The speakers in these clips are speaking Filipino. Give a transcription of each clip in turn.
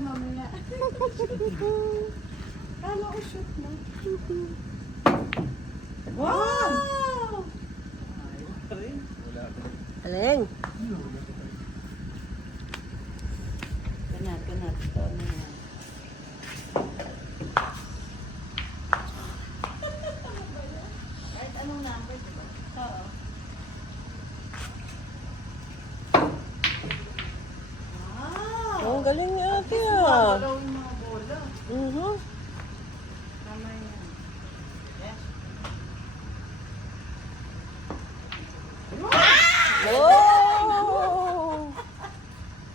mamaya. Kala ko shoot na. Wow! Aling. Kanat. Ito na yan. Kahit anong number, diba? Oo. Wow! Ang galing ni ate Gusto mo ah. gawin mga bola. Tama yan. Yes. Oh!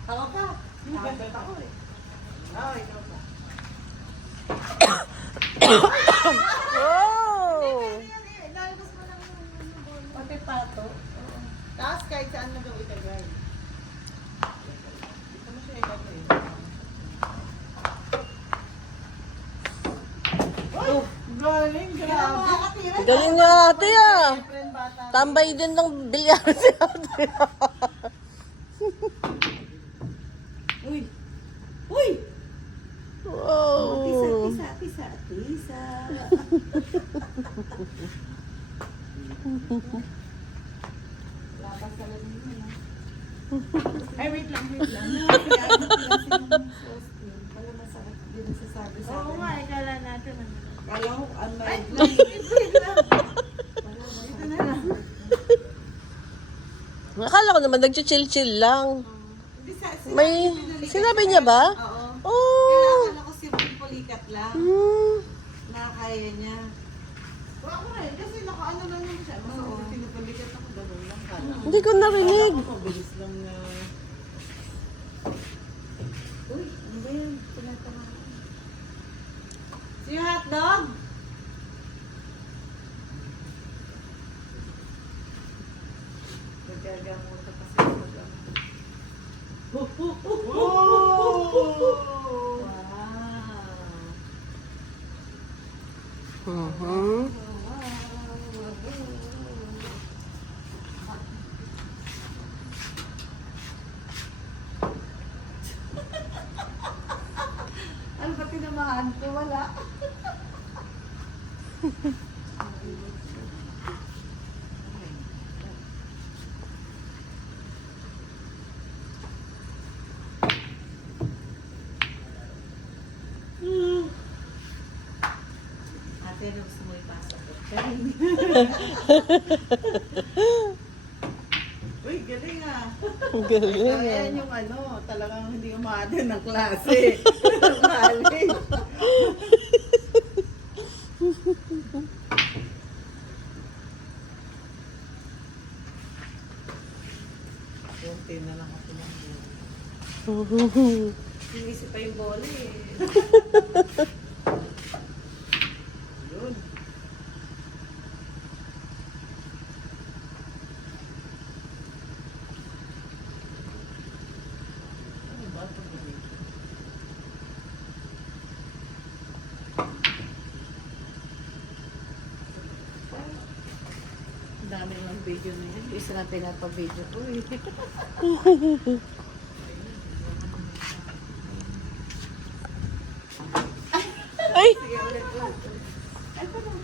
Ako pa. Nakabet ako eh. Oo, ikaw pa. Oh! Lalabas mo lang yung bola. Pati pato. Oo. Tapos kahit saan na daw itagay. Dito mo siya ilagay. Oh, galing. Grabe. Galing ni ate ah. Tambay din ng bilyar si ate. Uy! Uy! Wow! Tisa. Lakas sa lamin mo na. Ay, wait lang. Wala masakit din sasabi sa atin. Oo nga, kala natin. Kala ko, Ay, unlike lang. wait lang. Ito na lang. Akala ko naman nag-chill-chill lang. Hindi, May, sinabi niya ba? Oo. Oh! Kaya akala ko simple-pulikat lang. Hmm. Nakakaya niya. Ako rin, kasi nakaano lang naman siya. Mas ako pinupulikat ako, gano'n lang. Kala ko. Hindi ko narinig. Kala ko mabilis lang na... Uy, ano ba yan? Tinatama ko. Si hotdog? Nagagamuta kasi pag Wow! Mhm. Ano ba tinamahan ko? Wala. Ate, ano gusto mo ipasok ko? Uy, galing ah. Galing ah. Ayan yung ano, talagang hindi umaaten ng klase. College. Kunti na lang ako ng bola. Sinisip pa yung bola eh. Yun. Ano ba ito? Ang dami ng video na yun. Isa na pinapabideo ko eh. Ay! Sige, ulit. Ay, parang